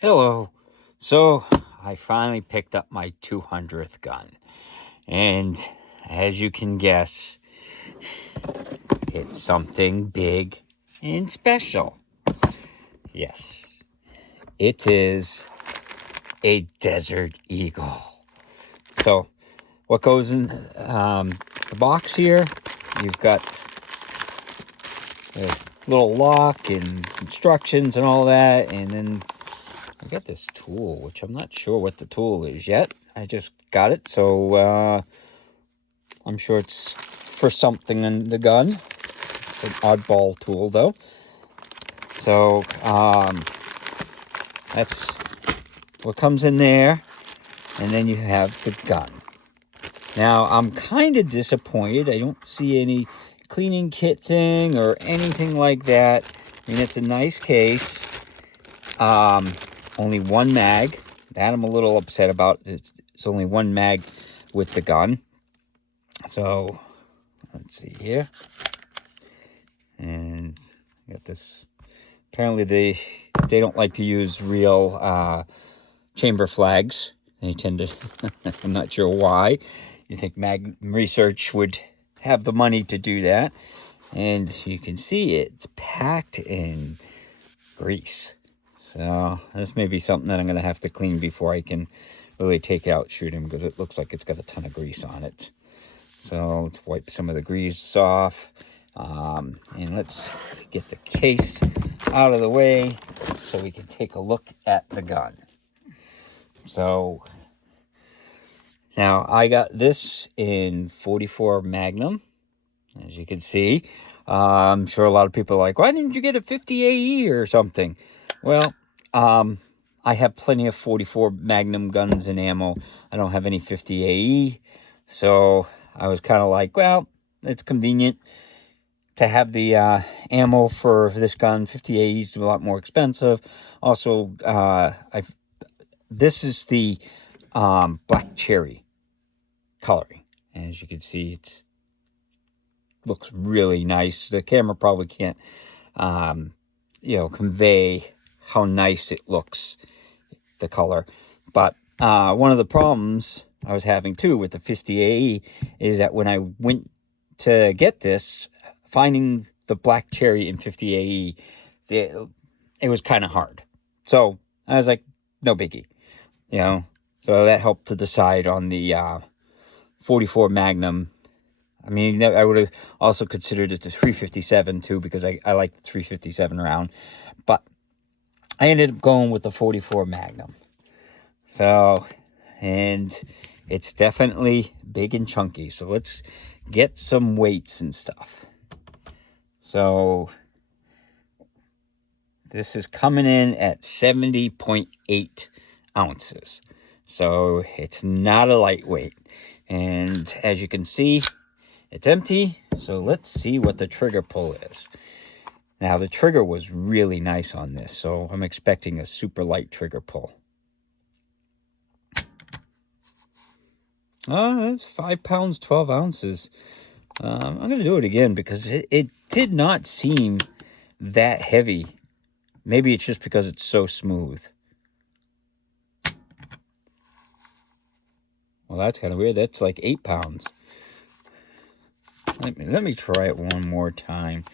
Hello. So I finally picked up my 200th gun. And as you can guess, it's something big and special. Yes, it is a Desert Eagle. So what goes in the box here, you've got a little lock and instructions and all that. And then I got this tool, which I'm not sure what the tool is yet. I just got it, so I'm sure it's for something in the gun. It's an oddball tool, though. So that's what comes in there, and then you have the gun. Now, I'm kind of disappointed. I don't see any cleaning kit thing or anything like that. I mean, it's a nice case. Only one mag. That I'm a little upset about. It's only one mag with the gun. So, let's see here. And got this. Apparently they don't like to use real chamber flags. They tend to, I'm not sure why. You think Magnum Research would have the money to do that. And you can see it's packed in grease. So this may be something that I'm going to have to clean before I can really take out shooting, because it looks like it's got a ton of grease on it. So let's wipe some of the grease off. And let's get the case out of the way so we can take a look at the gun. So now I got this in 44 Magnum, as you can see. I'm sure a lot of people are like, why didn't you get a 50 AE or something? Well, I have plenty of 44 Magnum guns and ammo. I don't have any 50 AE. So I was kind of like, well, it's convenient to have the ammo for this gun. 50 AE is a lot more expensive. Also, this is the black cherry coloring. As you can see, it looks really nice. The camera probably can't, convey how nice it looks, the color. But one of the problems I was having too with the 50 AE is that when I went to get this, finding the black cherry in 50 AE, it was kind of hard. So I was like, no biggie, So that helped to decide on the 44 Magnum. I mean, I would have also considered it the 357 too, because I like the 357 round. But I ended up going with the 44 Magnum. So, and it's definitely big and chunky. So let's get some weights and stuff. So this is coming in at 70.8 ounces. So it's not a lightweight. And as you can see, it's empty. So let's see what the trigger pull is. Now, the trigger was really nice on this, so I'm expecting a super light trigger pull. Oh, that's 5 pounds, 12 ounces. I'm going to do it again because it did not seem that heavy. Maybe it's just because it's so smooth. Well, that's kind of weird. That's like 8 pounds. Let me try it one more time.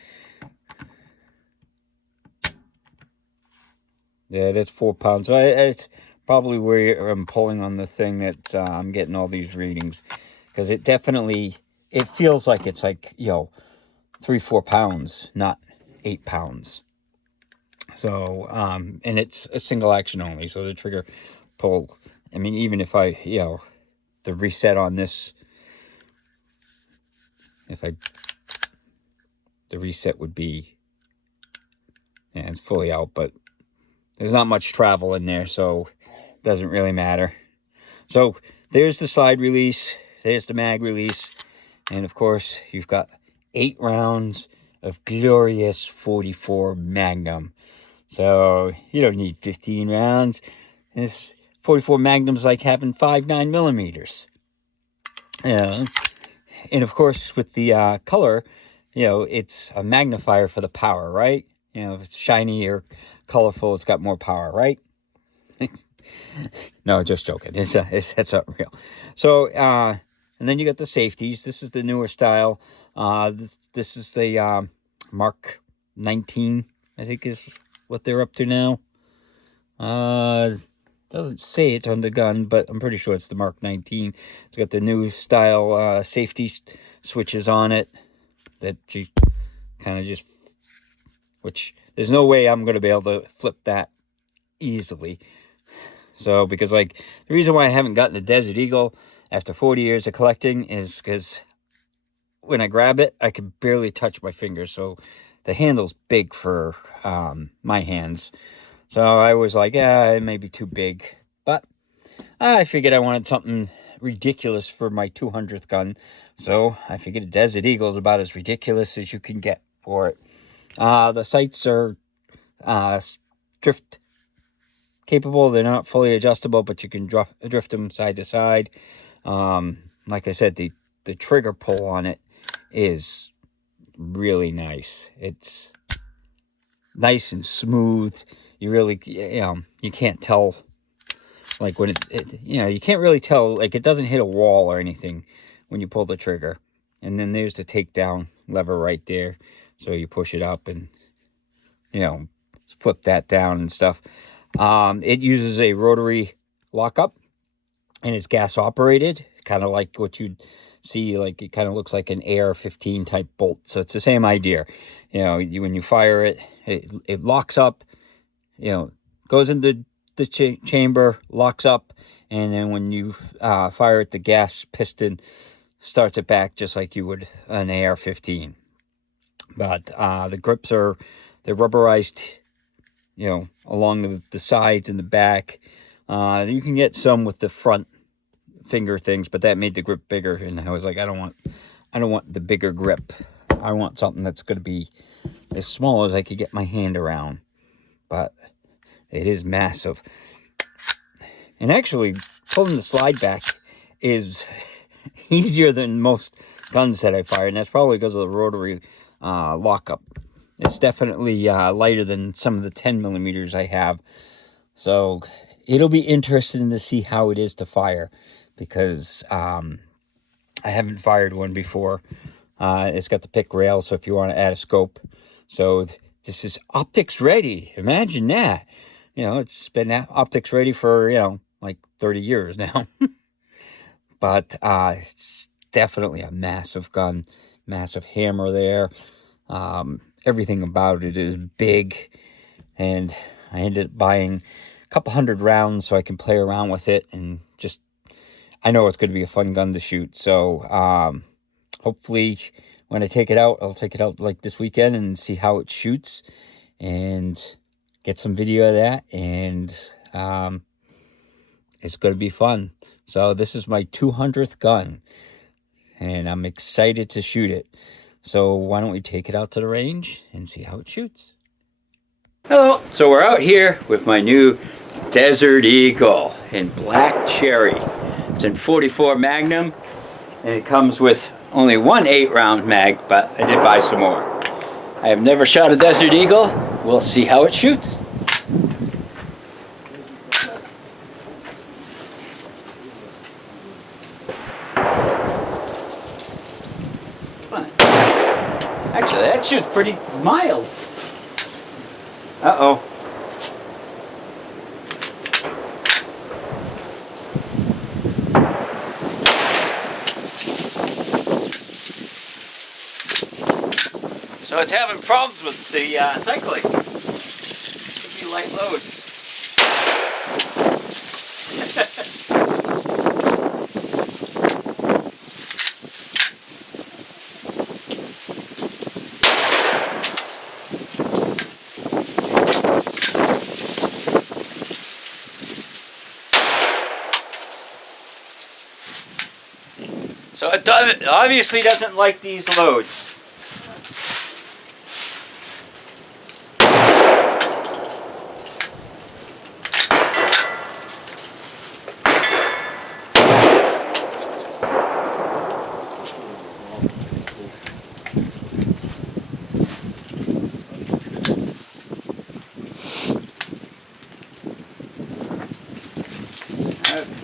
Yeah, that's 4 pounds. So it's probably where I'm pulling on the thing that I'm getting all these readings. Because it feels like it's like, 3-4 pounds, not 8 pounds. So, and it's a single action only. So the trigger pull, I mean, even if I, the reset on this, the reset would be, it's fully out, but there's not much travel in there, so it doesn't really matter. So there's the slide release, there's the mag release, and of course you've got 8 rounds of glorious 44 Magnum. So you don't need 15 rounds. This 44 Magnum's like having 5 9mm. And of course with the color, it's a magnifier for the power, right? If it's shiny or colorful, it's got more power, right? No, just joking. That's not real. So, and then you got the safeties. This is the newer style. This is the Mark 19, I think is what they're up to now. Doesn't say it on the gun, but I'm pretty sure it's the Mark 19. It's got the new style safety switches on it that you kind of just, which there's no way I'm going to be able to flip that easily. So, because like the reason why I haven't gotten a Desert Eagle after 40 years of collecting is because when I grab it, I can barely touch my fingers. So the handle's big for my hands. So I was like, yeah, it may be too big. But I figured I wanted something ridiculous for my 200th gun. So I figured a Desert Eagle is about as ridiculous as you can get for it. The sights are drift capable. They're not fully adjustable, but you can drift them side to side. Like I said, the trigger pull on it is really nice. It's nice and smooth. You really, you can't tell, like when you can't really tell, like it doesn't hit a wall or anything when you pull the trigger. And then there's the takedown lever right there. So you push it up and, flip that down and stuff. It uses a rotary lockup and it's gas operated, kind of like what you'd see, like it kind of looks like an AR-15 type bolt. So it's the same idea. When you fire it, it locks up, goes into the chamber, locks up, and then when you fire it, the gas piston starts it back just like you would an AR-15. But the grips they're rubberized, along the sides and the back. You can get some with the front finger things, but that made the grip bigger, and I was like, I don't want the bigger grip. I want something that's going to be as small as I could get my hand around. But it is massive. And actually, pulling the slide back is easier than most guns that I fire, and that's probably because of the rotary lockup. It's definitely lighter than some of the 10 millimeters I have. So it'll be interesting to see how it is to fire, because I haven't fired one before. It's got the pick rail, so if you want to add a scope. So this is optics ready. Imagine that. It's been optics ready for, like 30 years now. But it's definitely a massive gun, massive hammer there. Everything about it is big, and I ended up buying a couple 100 rounds so I can play around with it, and just, I know it's going to be a fun gun to shoot. So hopefully when I take it out, I'll take it out like this weekend and see how it shoots and get some video of that, and it's going to be fun. So this is my 200th gun, and I'm excited to shoot it. So why don't we take it out to the range and see how it shoots. Hello, so we're out here with my new Desert Eagle in black cherry. It's in 44 Magnum, and it comes with only one 8-round mag, but I did buy some more. I have never shot a Desert Eagle. We'll see how it shoots. Actually, that shoots pretty mild. Uh-oh. So it's having problems with the cycling. Could be light loads. So it obviously doesn't like these loads.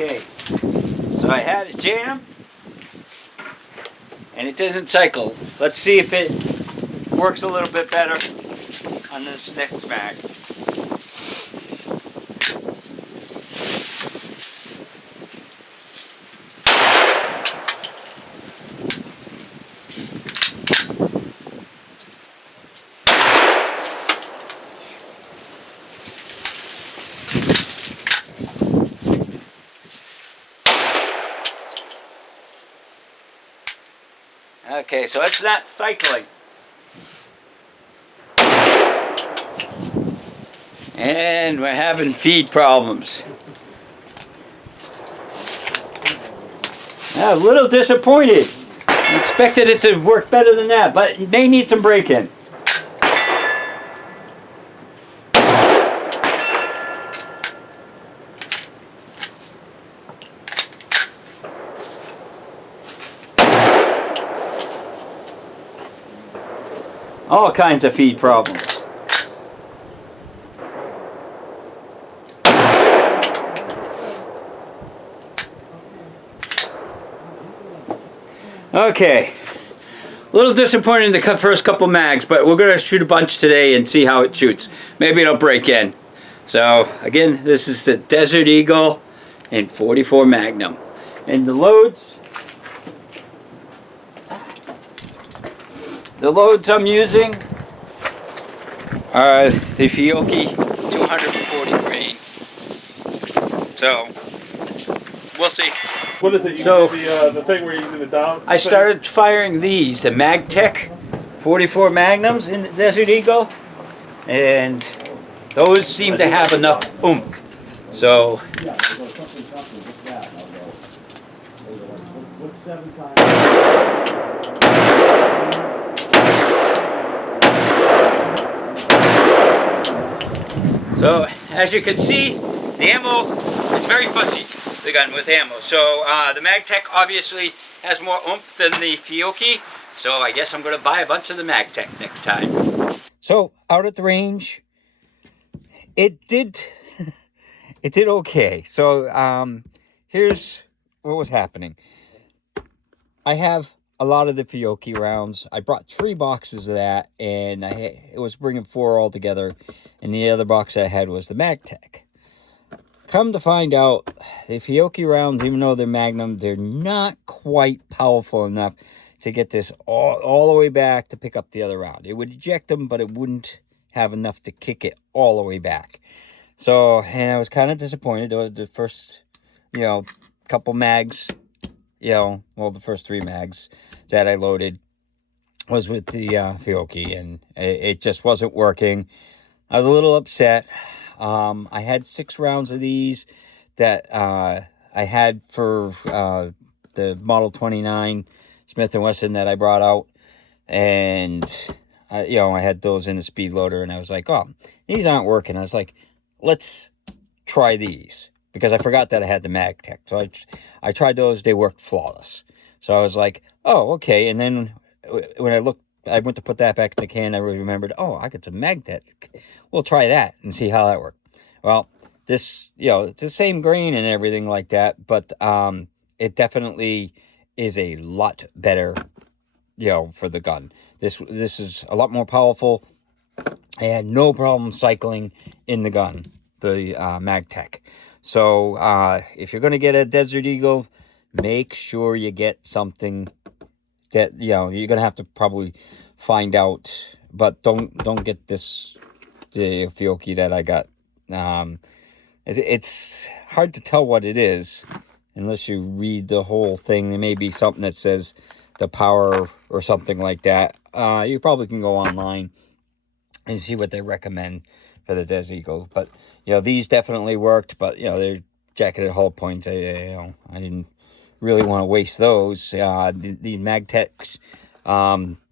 Okay, so I had it jammed, and it doesn't cycle. Let's see if it works a little bit better on this next mag. Okay, so it's not cycling. And we're having feed problems. Yeah, a little disappointed. I expected it to work better than that, but it may need some break-in. All kinds of feed problems. Okay, a little disappointing in the first couple mags, but we're going to shoot a bunch today and see how it shoots. Maybe it'll break in. So again, this is the Desert Eagle in 44 Magnum. And the loads I'm using are the Fiocchi 240 grain. So we'll see. What is it? You So, the thing where you do the down? I started firing these, the MagTech 44 Magnums in the Desert Eagle, and those seem to have enough oomph. So, as you can see, the ammo is very fussy, the gun with ammo. So the MagTech obviously has more oomph than the Fiocchi, so I guess I'm going to buy a bunch of the MagTech next time. So out at the range, it did okay. So here's what was happening. I have a lot of the Fiocchi rounds. I brought 3 boxes of that, and it was bringing 4 all together, and the other box I had was the MagTech. Come to find out, the Fiocchi rounds, even though they're Magnum, they're not quite powerful enough to get this all the way back to pick up the other round. It would eject them, but it wouldn't have enough to kick it all the way back. So, and I was kind of disappointed. The first, couple mags, well, the first 3 mags that I loaded was with the Fiocchi, and it just wasn't working. I was a little upset. I had 6 rounds of these that I had for the Model 29 Smith & Wesson that I brought out, and I had those in the speed loader, and I was like, oh, these aren't working. I was like, let's try these, because I forgot that I had the MagTech. So I tried those. They worked flawless. So I was like, oh, okay. And then when I went to put that back in the can, I remembered, oh, I got some MagTech. We'll try that and see how that worked. Well, this, it's the same grain and everything like that, but it definitely is a lot better, for the gun. This is a lot more powerful. I had no problem cycling in the gun, the MagTech. So if you're going to get a Desert Eagle, make sure you get something that, you're going to have to probably find out, but don't get the Fiocchi that I got. It's hard to tell what it is unless you read the whole thing. There may be something that says the power or something like that. You probably can go online and see what they recommend for the Desert Eagle. But, these definitely worked, but, they're jacketed hull points. I didn't really want to waste those. The MagTechs,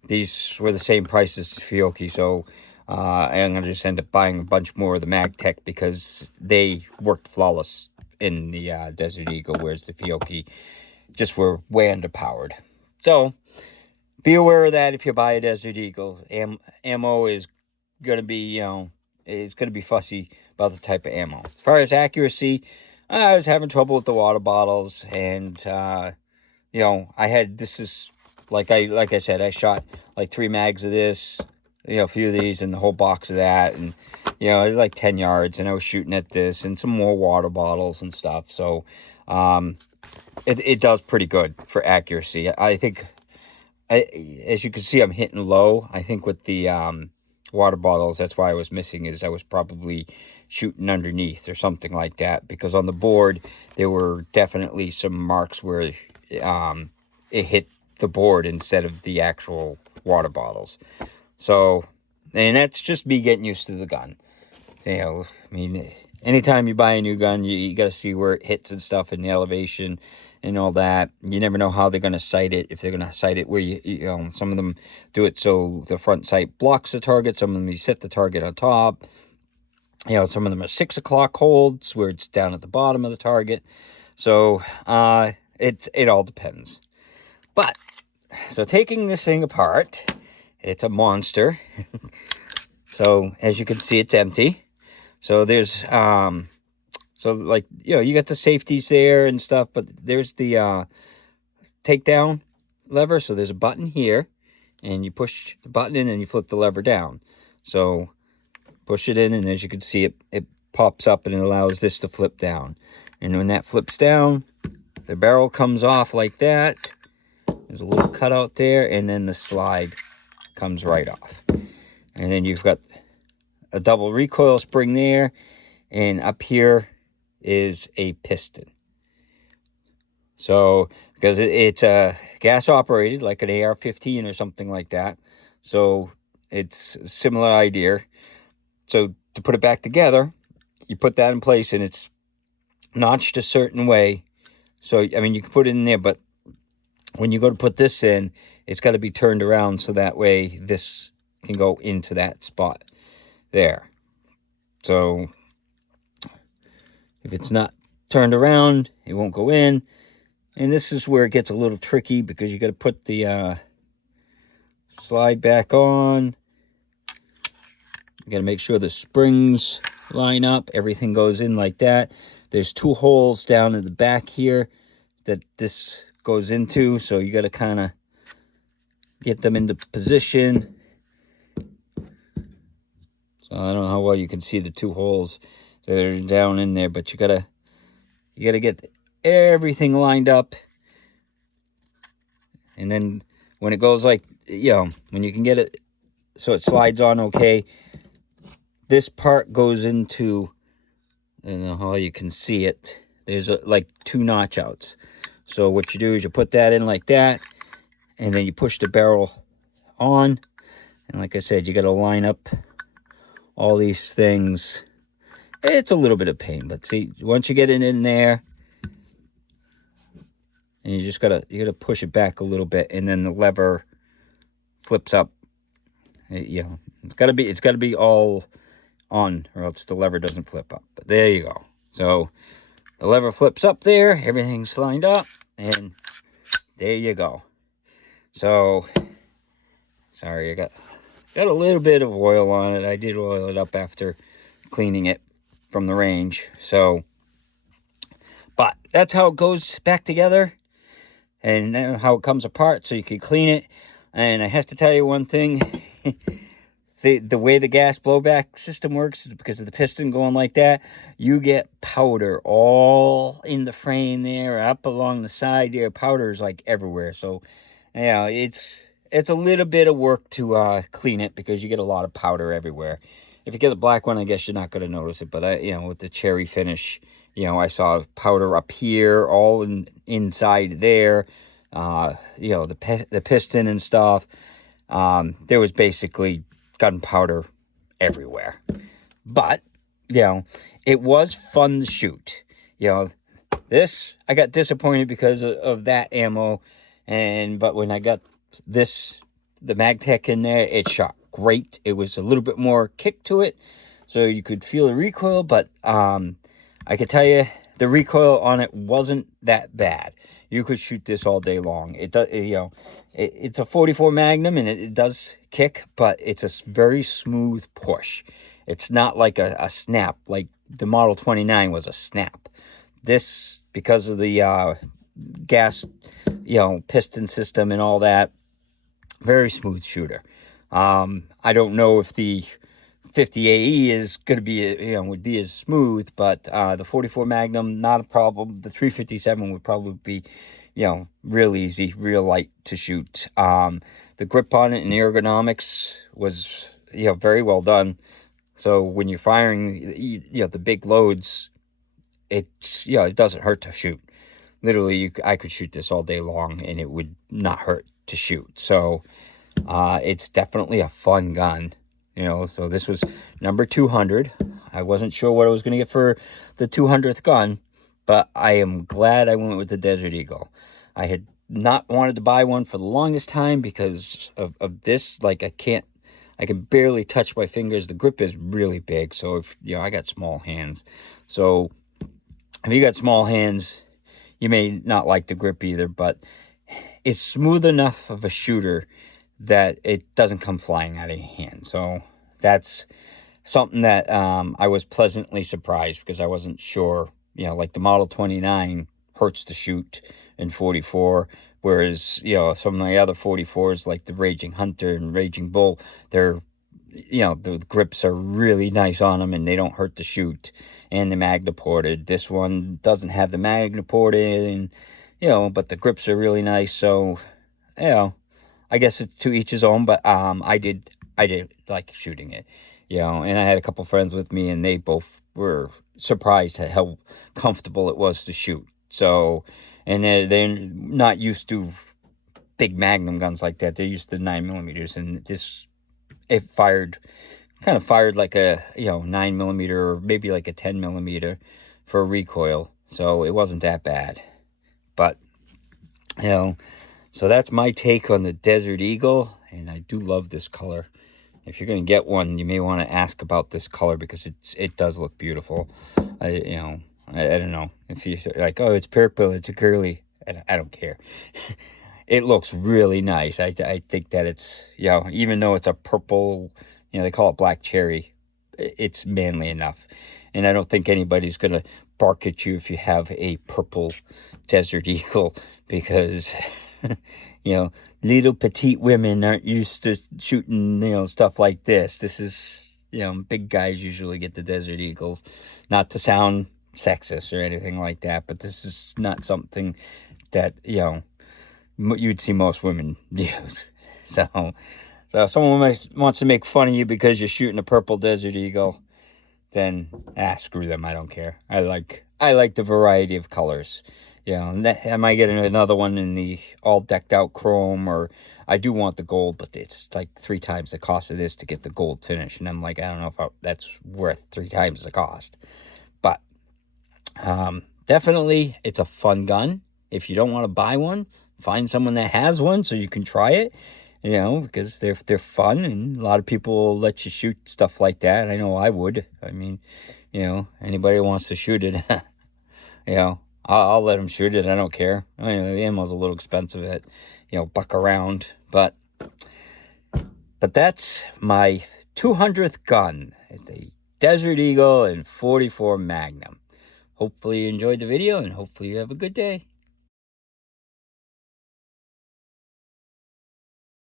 these were the same price as Fiocchi, so I'm going to just end up buying a bunch more of the MagTech because they worked flawless in the Desert Eagle, whereas the Fiocchi just were way underpowered. So be aware of that if you buy a Desert Eagle. Ammo is going to be, it's going to be fussy about the type of ammo. As far as accuracy, I was having trouble with the water bottles, and this is like I said, I shot like 3 mags of this, a few of these, and the whole box of that, and it was like 10 yards, and I was shooting at this and some more water bottles and stuff. So, it does pretty good for accuracy. I think, as you can see, I'm hitting low. I think with the water bottles, that's why I was missing, is I was probably shooting underneath or something like that, because on the board there were definitely some marks where it hit the board instead of the actual water bottles. So, and that's just me getting used to the gun. I mean, anytime you buy a new gun, you got to see where it hits and stuff, and the elevation and all that. You never know how they're going to sight it. If they're going to sight it where some of them do it so the front sight blocks the target. Some of them you set the target on top. Some of them are 6 o'clock holds where it's down at the bottom of the target. So it all depends. But so taking this thing apart, it's a monster. So as you can see, it's empty. So there's you got the safeties there and stuff, but there's the takedown lever. So there's a button here, and you push the button in and you flip the lever down. So push it in, and as you can see, it pops up and it allows this to flip down. And when that flips down, the barrel comes off like that. There's a little cutout there, and then the slide comes right off. And then you've got a double recoil spring there, and up here is a piston. So, because it's gas operated, like an AR-15 or something like that. So, it's a similar idea. So, to put it back together, you put that in place, and it's notched a certain way. So, I mean, you can put it in there, but when you go to put this in, it's got to be turned around so that way this can go into that spot there. So if it's not turned around, it won't go in. And this is where it gets a little tricky, because you got to put the slide back on. You got to make sure the springs line up. Everything goes in like that. There's 2 holes down in the back here that this goes into, so you got to kind of get them into position. So I don't know how well you can see the 2 holes that are down in there, but you gotta get everything lined up. And then when it goes like, when you can get it so it slides on okay, this part goes into, I don't know how you can see it, there's like 2 notch outs. So what you do is you put that in like that, and then you push the barrel on. And like I said, you got to line up all these things. It's a little bit of pain, but see, once you get it in there, and you gotta push it back a little bit, and then the lever flips up. It's gotta be all on, or else the lever doesn't flip up. But there you go. So the lever flips up there, everything's lined up, and there you go. So sorry, I got a little bit of oil on it. I did oil it up after cleaning it from the range. So, but that's how it goes back together, and how it comes apart, so you can clean it. And I have to tell you one thing. The way the gas blowback system works is because of the piston going like that, you get powder all in the frame there, up along the side there. Powder is like everywhere. So, it's a little bit of work to clean it, because you get a lot of powder everywhere. If you get a black one, I guess you're not going to notice it. But with the cherry finish, I saw powder up here, all inside there. The piston and stuff. There was basically gunpowder everywhere. But it was fun to shoot. This, I got disappointed because of that ammo, but when I got the MagTech in there, it shot great. It was a little bit more kick to it, so you could feel the recoil, but I could tell you the recoil on it wasn't that bad. You could shoot this all day long. It does, it's a 44 Magnum, and it does kick, but it's a very smooth push. It's not like a snap, like the Model 29 was a snap. This, because of the gas, piston system and all that, very smooth shooter. I don't know if the 50 AE is going to be, would be as smooth, but the 44 Magnum, not a problem. The 357 would probably be, real easy, real light to shoot. The grip on it and ergonomics was, very well done. So when you're firing, the big loads, it doesn't hurt to shoot. Literally, I could shoot this all day long and it would not hurt to shoot. So it's definitely a fun gun. So this was number 200. I wasn't sure what I was going to get for the 200th gun, but I am glad I went with the Desert Eagle. I had not wanted to buy one for the longest time because of this. Like, I can barely touch my fingers. The grip is really big. So if, I got small hands. So if you got small hands, you may not like the grip either, but it's smooth enough of a shooter that it doesn't come flying out of your hand. So that's something that I was pleasantly surprised, because I wasn't sure. Like the Model 29 hurts to shoot in 44, whereas some of my other 44s, like the Raging Hunter and Raging Bull, they're the grips are really nice on them and they don't hurt to shoot. And the Magnum ported. This one doesn't have the Magnum ported, and but the grips are really nice. So I guess it's to each his own, but I did like shooting it, and I had a couple friends with me, and they both were surprised at how comfortable it was to shoot. So, and they're not used to big Magnum guns like that. They're used to 9mm, and it kind of fired like a 9mm or maybe like a 10mm for a recoil. So it wasn't that bad, but so that's my take on the Desert Eagle, and I do love this color. If you're going to get one, you may want to ask about this color, because it does look beautiful. I don't know if you're like, oh, it's purple, it's a girly. I don't care. It looks really nice. I think that it's, even though it's a purple, they call it black cherry, it's manly enough. And I don't think anybody's going to bark at you if you have a purple Desert Eagle, because little petite women aren't used to shooting, stuff like this. This is, big guys usually get the Desert Eagles. Not to sound sexist or anything like that, but this is not something that, you'd see most women use. So if someone wants to make fun of you because you're shooting a purple Desert Eagle, then screw them. I don't care. I like the variety of colors. I might get another one in the all decked out chrome, or I do want the gold, but it's like 3 times the cost of this to get the gold finish. And I'm like, I don't know if that's worth 3 times the cost. But definitely, it's a fun gun. If you don't want to buy one, find someone that has one so you can try it. Because they're fun, and a lot of people will let you shoot stuff like that. I know I would. I mean, anybody who wants to shoot it, I'll let them shoot it. I don't care. The ammo's a little expensive at, buck around. But that's my 200th gun. It's a Desert Eagle and 44 Magnum. Hopefully you enjoyed the video, and hopefully you have a good day.